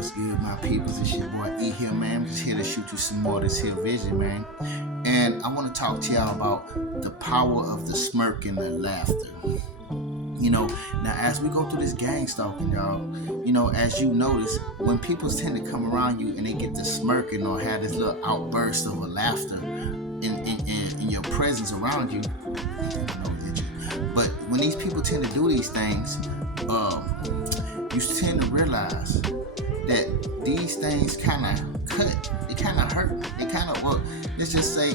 What's good, my peoples? It's your boy E here, man. I'm just here to shoot you some more of this here vision, man. And I want to talk to y'all about the power of the smirk and the laughter. Now as we go through this gang stalking, y'all, as you notice, when people tend to come around you and they get to smirking or have this little outburst of a laughter in your presence around you, but when these people tend to do these things, you tend to realize that these things kind of cut, they kind of hurt, they kind of, well, let's just say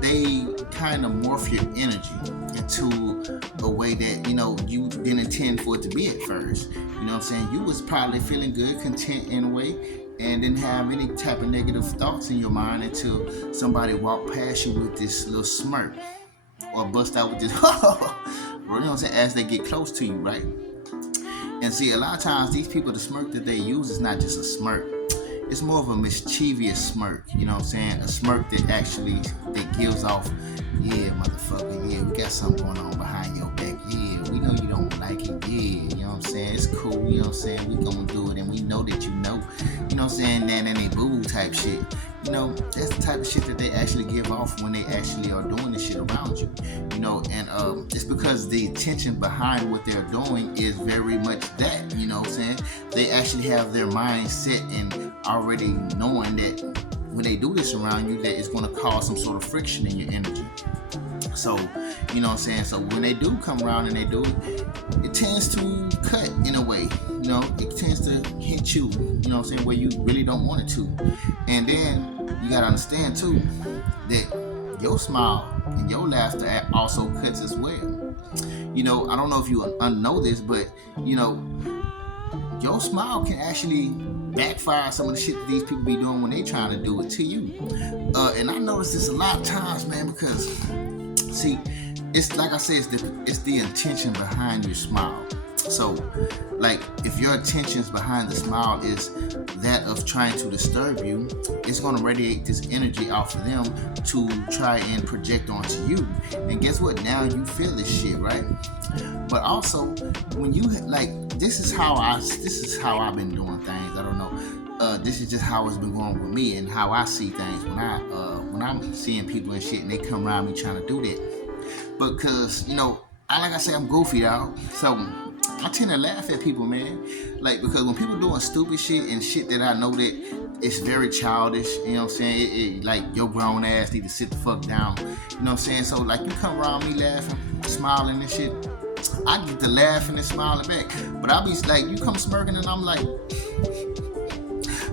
they kind of morph your energy into a way that, you didn't intend for it to be at first. You know what I'm saying? You was probably feeling good, content in a way, and didn't have any type of negative thoughts in your mind until somebody walked past you with this little smirk or bust out with this, you know what I'm saying, as they get close to you, right? And see, a lot of times these people, the smirk that they use is not just a smirk. It's more of a mischievous smirk, you know what I'm saying? A smirk that gives off, yeah, motherfucker, yeah, we got something going on behind your back, yeah, we know you don't like it, yeah, you know what I'm saying? It's cool, you know what I'm saying? We gonna do it, and we know that you know what I'm saying? Then they boo type shit. That's the type of shit that they actually give off when they actually are doing this shit around you, and it's because the intention behind what they're doing is very much that, you know what I'm saying? They actually have their mind set and already knowing that when they do this around you, that it's going to cause some sort of friction in your energy. So, you know what I'm saying? So when they do come around and they do it, it tends to cut in a way. It tends to hit you, you know what I'm saying, where you really don't want it to. And then you gotta understand too that your smile and your laughter also cuts as well. I don't know if you know this, but your smile can actually backfire some of the shit that these people be doing when they trying to do it to you. And I noticed this a lot of times, man, because see, it's like I said, it's the intention behind your smile. So, like, if your intentions behind the smile is that of trying to disturb you, it's going to radiate this energy off of them to try and project onto you. And guess what? Now you feel this shit, right? But also, when you this is how I've been doing things. I don't know. This is just how it's been going with me and how I see things when I'm seeing people and shit and they come around me trying to do that. Because like I say, I'm goofy, y'all. So I tend to laugh at people, man. Because when people doing stupid shit and shit that I know that it's very childish, you know what I'm saying? Your grown ass need to sit the fuck down. You know what I'm saying? So you come around me laughing, smiling and shit, I get to laughing and smiling back. But I'll be you come smirking and I'm like,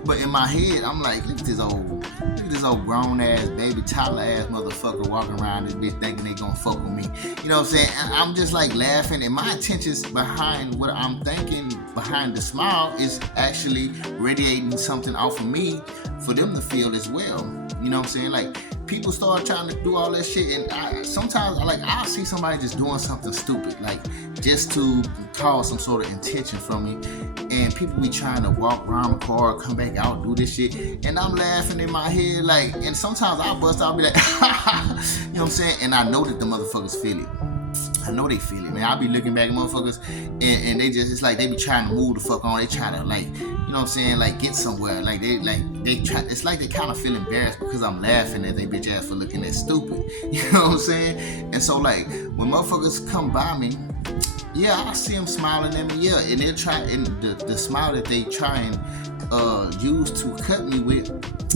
but in my head, I'm like, look at this old grown ass baby toddler ass motherfucker walking around this bitch thinking they gonna fuck with me. You know what I'm saying? And I'm just laughing, and my intentions behind what I'm thinking behind the smile is actually radiating something off of me for them to feel as well. You know what I'm saying? People start trying to do all that shit, and sometimes I'll see somebody just doing something stupid, just to cause some sort of intention from me, and people be trying to walk around the car, come back out, do this shit, and I'm laughing in my head, and sometimes I'll be like, you know what I'm saying, and I know that the motherfuckers feel it. I know they feel it, man. I'll be looking back at motherfuckers, and they just, it's they be trying to move the fuck on. They try to, you know what I'm saying, get somewhere. They try, it's they kind of feel embarrassed because I'm laughing at they bitch ass for looking that stupid. You know what I'm saying? And so, when motherfuckers come by me, yeah, I see them smiling at me, yeah, and they're trying, and the smile that they try and use to cut me with,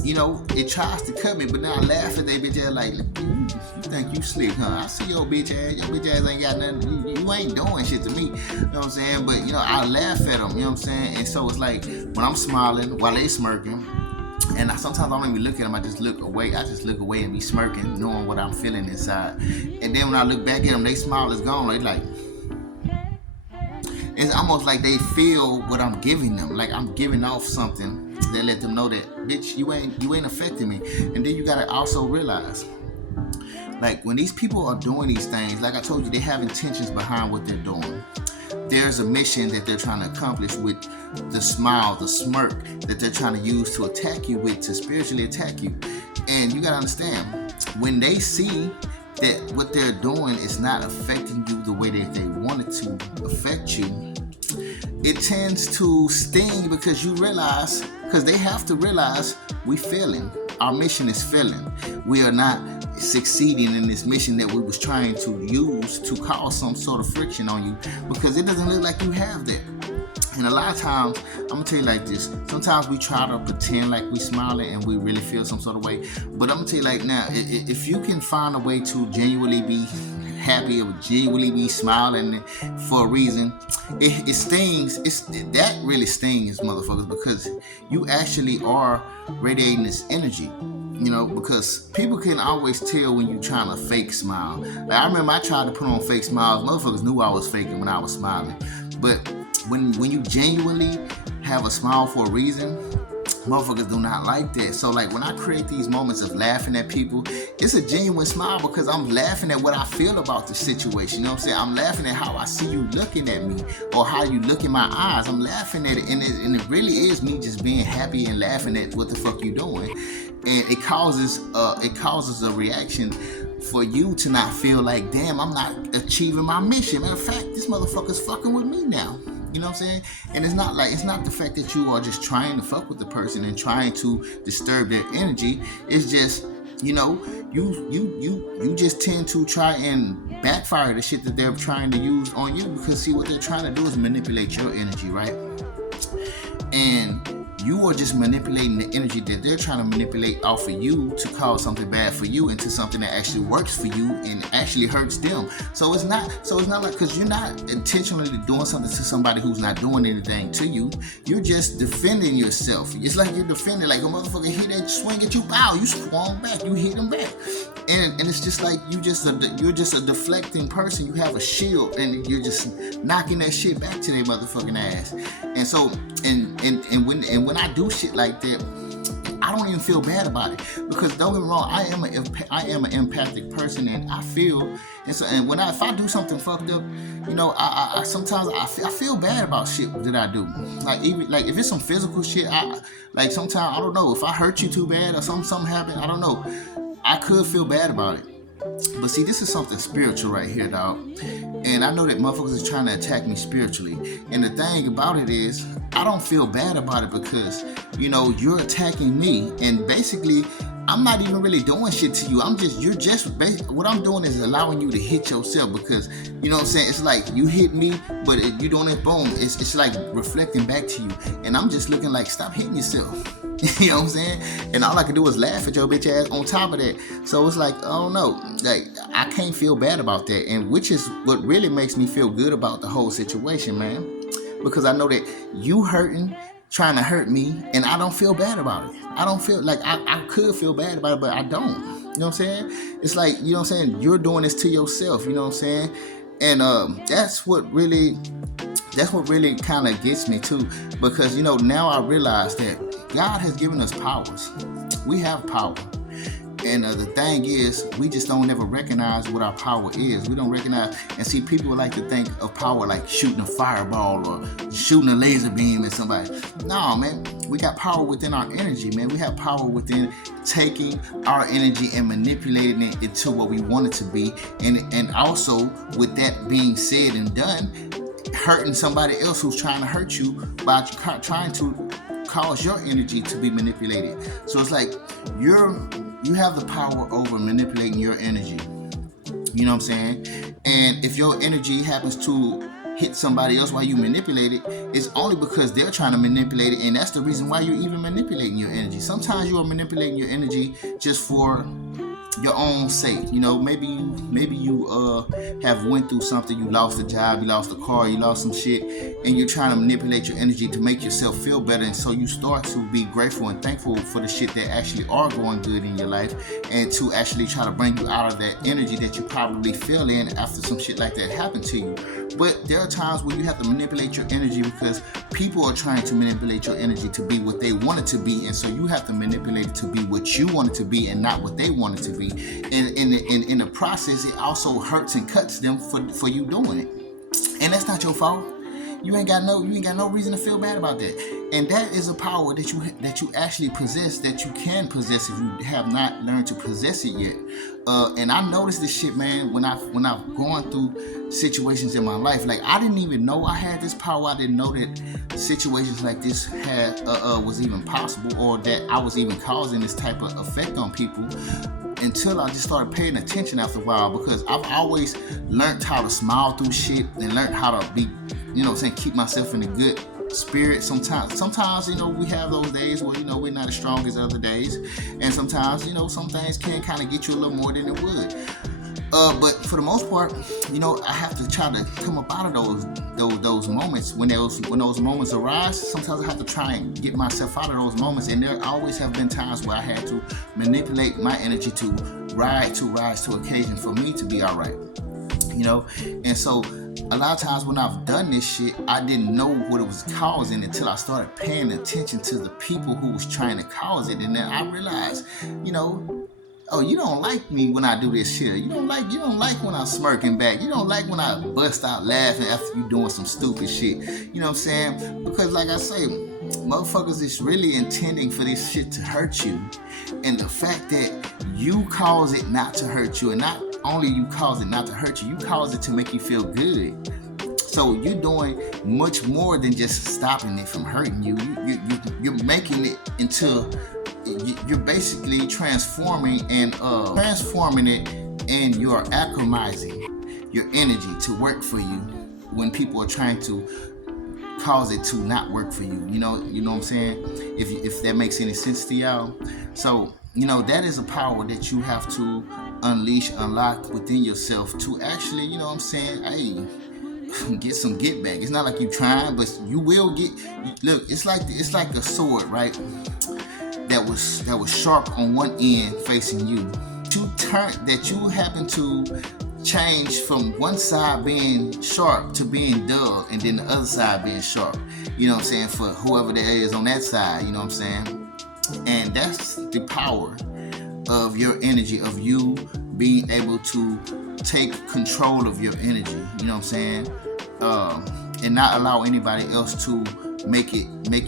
it tries to cut me, but now I laugh at that bitch ass you think you slick, huh? I see your bitch ass ain't got nothing, you ain't doing shit to me, you know what I'm saying? But, I laugh at them, you know what I'm saying? And so it's when I'm smiling while they smirking, and sometimes I don't even look at them, I just look away. I just look away and be smirking, knowing what I'm feeling inside. And then when I look back at them, they smile is gone. They it's almost like they feel what I'm giving them. I'm giving off something that let them know that, bitch, you ain't affecting me. And then you gotta also realize, when these people are doing these things, like I told you, they have intentions behind what they're doing. There's a mission that they're trying to accomplish with the smile, the smirk that they're trying to use to attack you with, to spiritually attack you. And you gotta understand, when they see that what they're doing is not affecting you the way that they want it to affect you, it tends to sting because you realize, because they have to realize we failing. Our mission is failing. We are not succeeding in this mission that we was trying to use to cause some sort of friction on you, because it doesn't look like you have that. And a lot of times, I'm gonna tell you like this, sometimes we try to pretend like we smiling and we really feel some sort of way. But I'm gonna tell you like now, if you can find a way to genuinely be happy or genuinely be smiling for a reason, it stings. That really stings, motherfuckers, because you actually are radiating this energy. You know, because people can always tell when you're trying to fake smile. Like, I remember I tried to put on fake smiles. Motherfuckers knew I was faking when I was smiling. But when you genuinely have a smile for a reason, motherfuckers do not like that. So like when I create these moments of laughing at people, it's a genuine smile because I'm laughing at what I feel about the situation. You know what I'm saying? I'm laughing at how I see you looking at me or how you look in my eyes. I'm laughing at it, and it really is me just being happy and laughing at what the fuck you doing. And it causes a reaction for you to not feel like, damn, I'm not achieving my mission. Matter of fact, this motherfucker's fucking with me now. You know what I'm saying? And it's not the fact that you are just trying to fuck with the person and trying to disturb their energy. It's just, you know, you just tend to try and backfire the shit that they're trying to use on you, because see, what they're trying to do is manipulate your energy, right? And you are just manipulating the energy that they're trying to manipulate off of you to cause something bad for you into something that actually works for you and actually hurts them. So it's not like, because you're not intentionally doing something to somebody who's not doing anything to you. You're just defending yourself. It's like you're defending, like a motherfucker hit that swing at you, bow, you swung back, you hit him back. And it's just like you're just a deflecting person. You have a shield and you're just knocking that shit back to their motherfucking ass. And so and when I do shit like that, I don't even feel bad about it, because don't get me wrong, I am an empathic person, and I feel, and so, and if I do something fucked up, you know, I sometimes I feel bad about shit that I do. Like even like if it's some physical shit, like sometimes I don't know if I hurt you too bad or something happened, I don't know, I could feel bad about it. But see, this is something spiritual right here, dog. And I know that motherfuckers is trying to attack me spiritually. And the thing about it is, I don't feel bad about it because, you know, you're attacking me. And basically, I'm not even really doing shit to you. What I'm doing is allowing you to hit yourself, because, you know what I'm saying? It's like you hit me, but you doing it, boom. It's like reflecting back to you. And I'm just looking like, stop hitting yourself. You know what I'm saying? And all I can do is laugh at your bitch ass on top of that. So it's like, I don't know. Like, I can't feel bad about that. And which is what really makes me feel good about the whole situation, man. Because I know that you hurting, trying to hurt me, and I don't feel bad about it. I don't feel like I could feel bad about it, but I don't. You know what I'm saying? It's like, you know what I'm saying? You're doing this to yourself, you know what I'm saying? And that's what really kind of gets me too, because, you know, now I realize that God has given us powers. We have power. And the thing is, we just don't ever recognize what our power is. We don't recognize, and see, people like to think of power like shooting a fireball or shooting a laser beam at somebody. No, man, we got power within our energy, man. We have power within taking our energy and manipulating it into what we want it to be. And also, with that being said and done, hurting somebody else who's trying to hurt you by trying to cause your energy to be manipulated. So it's like you have the power over manipulating your energy. You know what I'm saying? And if your energy happens to hit somebody else while you manipulate it, it's only because they're trying to manipulate it, and that's the reason why you're even manipulating your energy. Sometimes you are manipulating your energy just for your own sake. You know, maybe you have went through something. You lost a job, you lost a car, you lost some shit, and you're trying to manipulate your energy to make yourself feel better. And so you start to be grateful and thankful for the shit that actually are going good in your life, and to actually try to bring you out of that energy that you probably feel in after some shit like that happened to you. But there are times where you have to manipulate your energy because people are trying to manipulate your energy to be what they want it to be, and so you have to manipulate it to be what you want it to be and not what they want it to be. And in the process, it also hurts and cuts them for you doing it, and that's not your fault. You ain't got no reason to feel bad about that. And that is a power that you actually possess, that you can possess if you have not learned to possess it yet. And I noticed this shit, man, when I've gone through situations in my life. Like, I didn't even know I had this power. I didn't know that situations like this had was even possible, or that I was even causing this type of effect on people, until I just started paying attention after a while. Because I've always learned how to smile through shit and learned how to be, keep myself in a good spirit. Sometimes we have those days where we're not as strong as other days, and sometimes some things can kind of get you a little more than it would. But for the most part, I have to try to come up out of those moments. When those moments arise, sometimes I have to try and get myself out of those moments. And there always have been times where I had to manipulate my energy to rise to occasion for me to be all right. And so a lot of times when I've done this shit, I didn't know what it was causing until I started paying attention to the people who was trying to cause it. And then I realized, oh, you don't like me when I do this shit. You don't like when I'm smirking back. You don't like when I bust out laughing after you doing some stupid shit. You know what I'm saying? Because like I say, motherfuckers is really intending for this shit to hurt you. And the fact that you cause it not to hurt you, and not only you cause it not to hurt you, you cause it to make you feel good. So you're doing much more than just stopping it from hurting you. You're making it into, you're basically transforming it, and you're alchemizing your energy to work for you when people are trying to cause it to not work for you. You know what I'm saying? If that makes any sense to y'all. So that is a power that you have to unlock within yourself to actually, hey, get some get back. It's not like you trying, but you will get. Look, it's like a sword, right? That was sharp on one end facing you. You happen to change from one side being sharp to being dull, and then the other side being sharp. You know what I'm saying? For whoever that is on that side, you know what I'm saying? And that's the power of your energy, of you being able to take control of your energy, you know what I'm saying? And not allow anybody else to make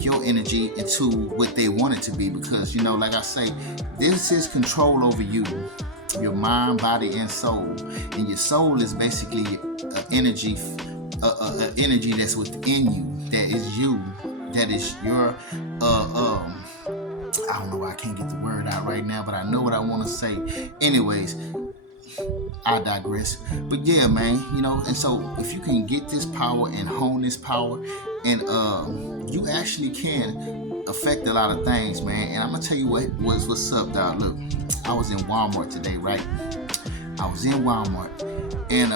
your energy into what they want it to be. Because, like I say, this is control over you, your mind, body, and soul. And your soul is basically an energy that's within you, that is you, that is your I don't know why I can't get the word out right now, but I know what I want to say. Anyways, I digress. But yeah, man, and so if you can get this power and hone this power, and you actually can affect a lot of things, man. And I'm gonna tell you what's up, dog. Look, I was in Walmart today, right? I was in Walmart, and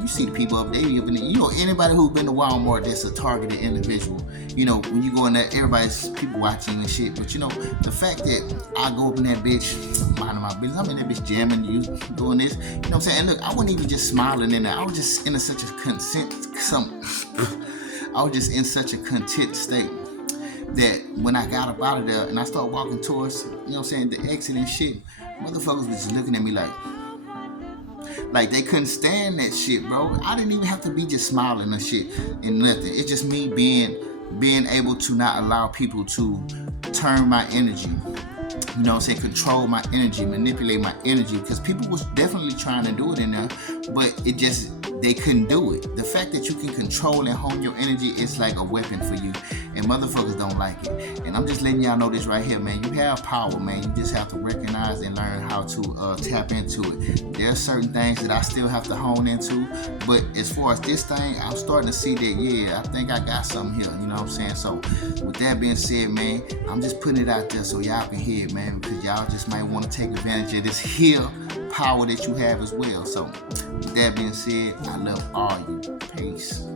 you see the people up there. Anybody who's been to Walmart that's a targeted individual. When you go in there, everybody's people watching and shit. But the fact that I go up in that bitch, minding my business, I'm in that bitch jamming, you doing this. You know what I'm saying? And look, I wasn't even just smiling in there. I was just in such a content state that when I got up out of there and I started walking towards, the exit and shit, motherfuckers was just looking at me like they couldn't stand that shit, bro. I didn't even have to be just smiling and shit and nothing. It's just me being able to not allow people to turn my energy, control my energy, manipulate my energy. Because people was definitely trying to do it in there, but they couldn't do it. The fact that you can control and hone your energy is like a weapon for you, and motherfuckers don't like it. And I'm just letting y'all know this right here, man. You have power, man. You just have to recognize and learn how to tap into it. There are certain things that I still have to hone into, but as far as this thing, I'm starting to see that, yeah, I think I got something here. You know what I'm saying? So with that being said, man, I'm just putting it out there so y'all can hear it, man, because y'all just might want to take advantage of this here power that you have as well. So with that being said, I love all you. Peace.